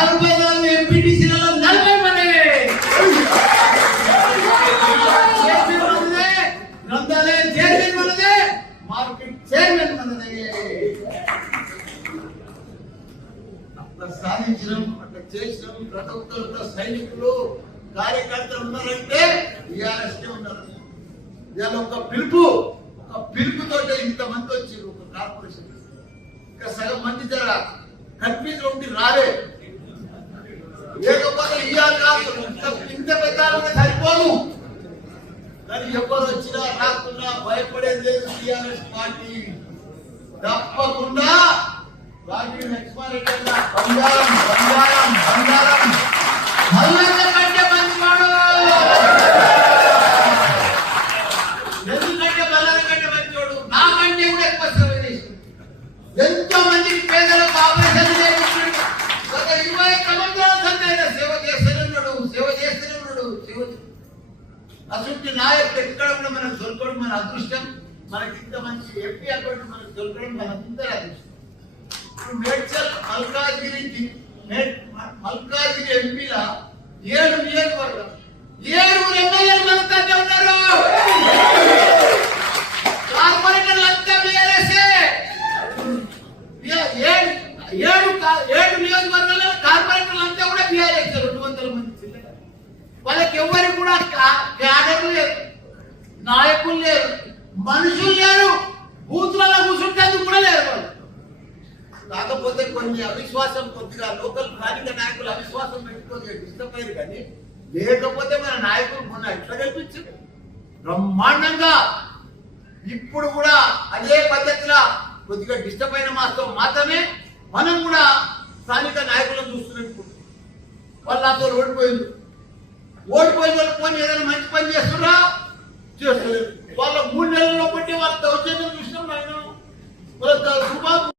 44 ఎంపీటీసీలలో 40 మంది గ్రంథాలయ చైర్మన్ మనదే, మార్కెట్ చైర్మన్ మనదే. అట్లా సాధించడం, అట్లా చేసినాం. ప్రతి ఒక్కరు సైనికులు కార్యకర్తలు ఉన్నారంటే టీఆర్ఎస్ ఉన్నారు. ఇవాళ ఒక పిలుపుతో ఇంతమంది వచ్చారు. ఒక కార్పొరేషన్ ఇంకా సగం మంది జర కన్ఫ్యూజ్ ఉండి రాలే. లేకపోతే ఇంత పెద్ద సరిపోదు. కానీ ఎవరు వచ్చినా రాకున్నా భయపడేది లేదు. టీఆర్ఎస్ పార్టీ తప్పకుండా బంగారం బంగారం బంగారం మల్లన్న కంటే మంచివాడు. ఎందుకంటే మల్లన్న కంటే మంచివాడు, నాకంటే కూడా ఎక్కువ సేవ చేసి ఎంతో మందికి పేదలకు ఆపరేషన్ చేయించాడు. గత 21 సంవత్సరాల సేవ చేస్తూనే ఉన్నాడు. అసలు నాయకుడు ఎక్కడ కూడా మనకు దొరకడం మన అదృష్టం. మనకి ఇంత మంచి ఎంపీ అకౌంట్ మనకు దొరకడం మన అందరి అదృష్టం. మేడ్చల్ మల్కాజ్గిరి ఎంపీల 7 నియోజకవర్గం 7 ఎమ్మెల్యేలు మనతో ఉన్నారు. కార్పొరేటర్లు అంతా బీఆర్ఎస్ఏ. 7 నియోజకవర్గాల్లో కార్పొరేటర్లు అంతా కూడా బీఆర్ఎస్. 200 మంది వాళ్ళకి ఎవరికి కూడా క్యాడర్లు లేరు, నాయకులు లేరు, మనుషులు లేరు, బూతులలో కూర్చుంటేందుకు కూడా లేరు వాళ్ళు. కాకపోతే కొన్ని అవిశ్వాసం, కొద్దిగా లోకల్ స్థానిక నాయకులు అవిశ్వాసం పెట్టుకొని డిస్టర్బ్ అయ్యారు. కానీ లేకపోతే మన నాయకులు మొన్న ఎట్లా కల్పించారు బ్రహ్మాండంగా. ఇప్పుడు కూడా అదే పద్ధతిలో కొద్దిగా డిస్టర్బ్ అయిన మాత్రమే మనం కూడా స్థానిక నాయకులను చూస్తున్నాం. వాళ్ళు నాతో ఓడిపోయిన వాళ్ళు పోనీ